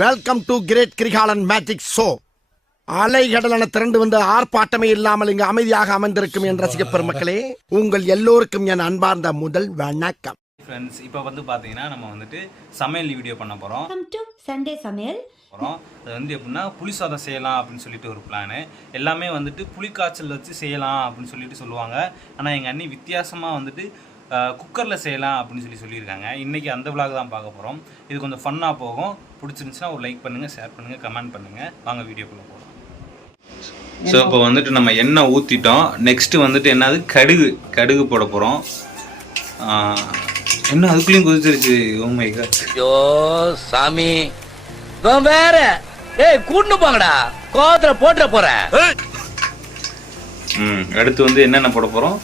Welcome to great Kirikalan magic show. அலைகடலான திரண்டு வந்து ஆர்ப்பாட்டமே இல்லாமல் இங்கு அமைதியாக அமர்ந்திருக்கும் என் ரசிக பெருமக்களே, உங்கள் எல்லோருக்கும் என் அன்பார்ந்த முதல் வணக்கம். ஃப்ரெண்ட்ஸ், இப்போ வந்து பார்த்தீங்கன்னா நம்ம வந்துட்டு சமையல் வீடியோ பண்ண போகிறோம். சண்டே சமையல் அது வந்து எப்படின்னா புளி சாதம் செய்யலாம் அப்படின்னு சொல்லிட்டு ஒரு பிளானு. எல்லாமே வந்துட்டு புளிக்காய்ச்சல் வச்சு செய்யலாம் அப்படின்னு சொல்லிட்டு சொல்லுவாங்க. ஆனால் எங்கள் அண்ணி வித்தியாசமாக வந்துட்டு குக்கரில் செய்யலாம் அப்படின்னு சொல்லியிருக்காங்க. இன்றைக்கி அந்த விளாக் தான் பார்க்க போகிறோம். இது கொஞ்சம் ஃபன்னாக போகும். பிடிச்சிருந்துச்சுன்னா ஒரு லைக் பண்ணுங்கள், ஷேர் பண்ணுங்கள், கமெண்ட் பண்ணுங்கள். வாங்க வீடியோக்குள்ளே போகலாம். ஸோ இப்போ வந்துட்டு நம்ம எண்ணெய் ஊற்றிட்டோம். நெக்ஸ்ட்டு வந்துட்டு என்னது கடுகு போட போகிறோம். என்ன அதுக்குள்ளேயும் கொதிச்சிருச்சு. Oh my god. ஐயோ சாமி, வேற கூட்டு போங்கடா, கோவத்துல போட்டுற போறேன். அடுத்து வந்து என்னென்ன போட போகிறோம்?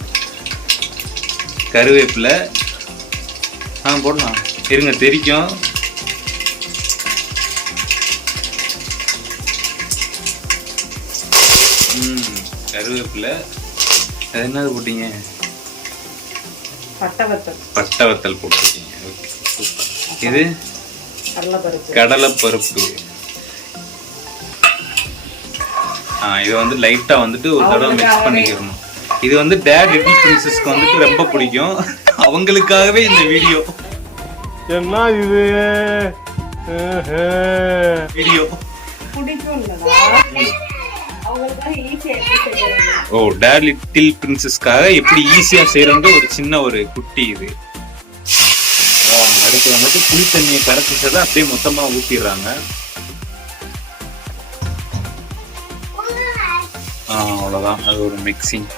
கருவேப்பிலை போடலாம். இருங்க, தெரிக்கும். கருவேப்பிலை. அது என்னது போட்டீங்க? பட்டை வத்தல் போட்டிருக்கீங்க. Okay, super. இது கடலைப்பருப்பு. இதை வந்து லைட்டாக வந்துட்டு ஒரு தடவை மிக்ஸ் பண்ணிக்கிறணும். இது வந்து டேட் லிட்டில் பிரின்சஸ்க்கு வந்துட்டு ரொம்ப பிடிக்கும். அவங்களுக்காகவே இந்த வீடியோ. என்ன இது வீடியோ ஓ, டேட் லிட்டில் பிரின்சஸ்க்காக எப்படி ஈஸியா செய்யறது ஒரு சின்ன ஒரு குட்டி இது. அடுத்து வந்துட்டு புளி தண்ணியை கரைச்சிட்டதை அப்படியே மொத்தமா ஊத்திடுறாங்க. அவ்வளவுதான், அது ஒரு மிக்சிங்.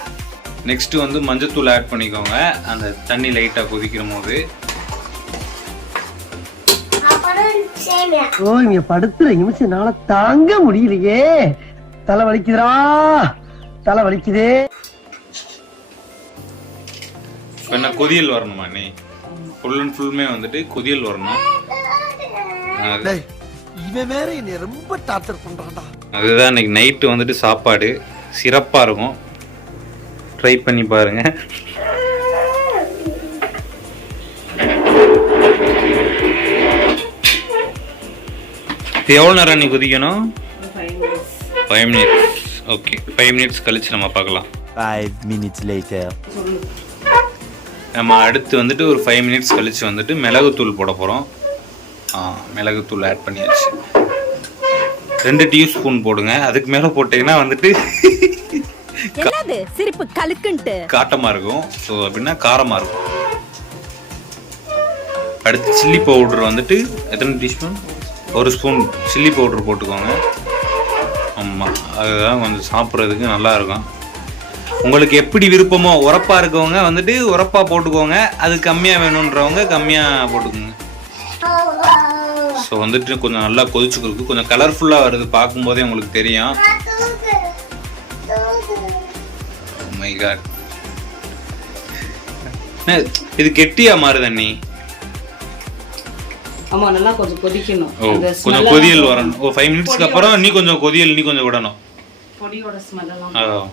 நெக்ஸ்ட் வந்து மஞ்சத்தூள் ஆட் பண்ணிக்கோங்க. அந்த தண்ணி லைட்டா கொதிக்கிற போது. ஓ, இங்க படுத்துற நிமிஷம் நாள தாங்க முடியலையே. தலை வலிக்குதுடா, தலை வலிக்குதே. என்ன கொதியல் வரணுமா? நீ ஃபுல் அண்ட் ஃபுல்லுமே வந்துட்டு கொதியல் வரணும். இவன் வேற என்னை ரொம்ப டார்ச்சர் பண்றான்டா. அதுதான் இன்னைக்கு நைட்டு வந்துட்டு சாப்பாடு சிறப்பா இருக்கும். ட்ரை பண்ணி பாருங்க. எவ்வளோ நேரம் நீ கொதிக்கணும்? 5 minutes. ஓகே, 5 minutes கழிச்சு நம்ம பார்க்கலாம். 5 minutes later. நம்ம அடுத்து வந்துட்டு ஒரு 5 minutes கழிச்சு வந்துட்டு மிளகுத்தூள் போட போகிறோம். மிளகுத்தூள் ஆட் பண்ணியாச்சு. 2 டீஸ்பூன் போடுங்க. அதுக்கு மேலே போட்டீங்கன்னா வந்துட்டு சிரிப்பு கலுக்குன்ட்டு காட்டமாக இருக்கும். ஸோ அப்படின்னா காரமாக இருக்கும். அடுத்து சில்லி பவுடர் வந்துட்டு எத்தனை டீஸ்பூன்? 1 ஸ்பூன் சில்லி பவுடர் போட்டுக்கோங்க. ஆமாம், அதுதான் கொஞ்சம் சாப்பிட்றதுக்கு நல்லா இருக்கும். உங்களுக்கு எப்படி விருப்பமோ, உரப்பாக இருக்கவங்க வந்துட்டு உரப்பாக போட்டுக்கோங்க. அது கம்மியாக வேணுன்றவங்க கம்மியாக போட்டுக்கோங்க. ஸோ வந்துட்டு கொஞ்சம் நல்லா கொதிச்சுருக்கு. கொஞ்சம் கலர்ஃபுல்லாக வருது, பார்க்கும்போதே உங்களுக்கு தெரியும். மை காட், இது கெட்டியா மாறுது அண்ணி. ஆமா, நல்லா கொஞ்சம் கொதிக்கணும். கொஞ்சம் கொதியல் வரணும். 5 minutesக்கு அப்புறம் நீ கொஞ்சம் கொதியல் விடணும். பொடியோட ஸ்மெல் எல்லாம்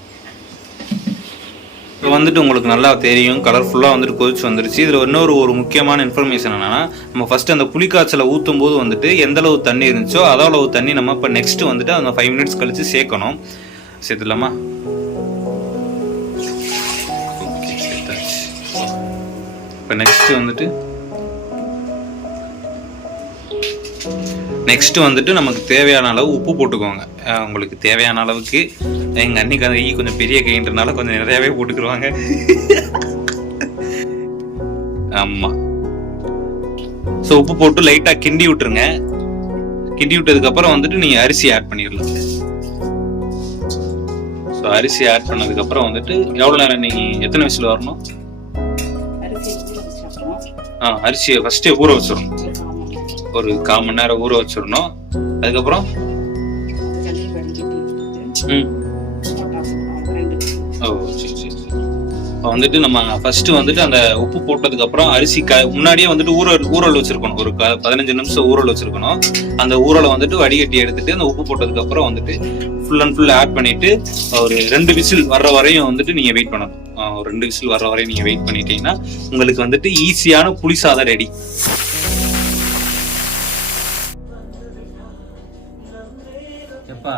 இப்போ வந்துட்டு உங்களுக்கு நல்லா தெரியும். கலர்ஃபுல்லாக வந்துட்டு கொதிச்சு வந்துருச்சு. இதில் இன்னொரு முக்கியமான இன்ஃபர்மேஷன் என்னன்னா, நம்ம ஃபர்ஸ்ட் அந்த புளிக்காய்ச்சலை ஊற்றும் போது வந்துட்டு எந்த அளவு தண்ணி இருந்துச்சோ அளவு தண்ணி நம்ம இப்போ நெக்ஸ்ட் வந்துட்டு அந்த 5 minutes கழிச்சு சேர்க்கணும். சேர்த்துலாமா? ஓகே, சேர்த்தாச்சு. இப்போ நெக்ஸ்ட் வந்துட்டு நமக்கு தேவையான அளவு உப்பு போட்டுக்கோங்க. உங்களுக்கு தேவையான அளவுக்கு. எங்கள் அன்னிக்கு அந்த கொஞ்சம் பெரிய கைன்றனால கொஞ்சம் நிறையாவே போட்டுக்கிடுவாங்க. ஆமாம். ஸோ உப்பு போட்டு லைட்டாக கிண்டி விட்டுருங்க. கிண்டி விட்டதுக்கப்புறம் வந்துட்டு நீங்கள் அரிசி ஆட் பண்ணிடலாம். ஸோ அரிசி ஆட் பண்ணதுக்கப்புறம் வந்துட்டு எவ்வளோ நேரம் நீங்கள் எத்தனை விசில் வரணும்? அரிசியை ஃபஸ்ட்டே ஊற வச்சிடணும். ஒரு 1/4 மணி நேரம் ஊற வச்சிடணும். அதுக்கப்புறம் வந்துட்டு நம்ம ஃபர்ஸ்ட் வந்துட்டு அந்த உப்பு போட்டதுக்கு அப்புறம் அரிசி முன்னாடியே வந்துட்டு ஊறல் வச்சிருக்கணும். ஒரு 15 நிமிஷம் ஊறல் வச்சிருக்கணும். அந்த ஊறலை வந்துட்டு வடிகட்டி எடுத்துட்டு அந்த உப்பு போட்டதுக்கு அப்புறம் வந்துட்டு ஃபுல் அண்ட் ஃபுல் ஆட் பண்ணிட்டு ஒரு 2 விசில் வர்ற வரையும் வந்துட்டு நீங்க வெயிட் பண்ணணும். ஒரு 2 விசில் வர்ற வரையும் நீங்க வெயிட் பண்ணிட்டீங்கன்னா உங்களுக்கு வந்துட்டு ஈஸியான புளி சாதம் ரெடி. எப்பா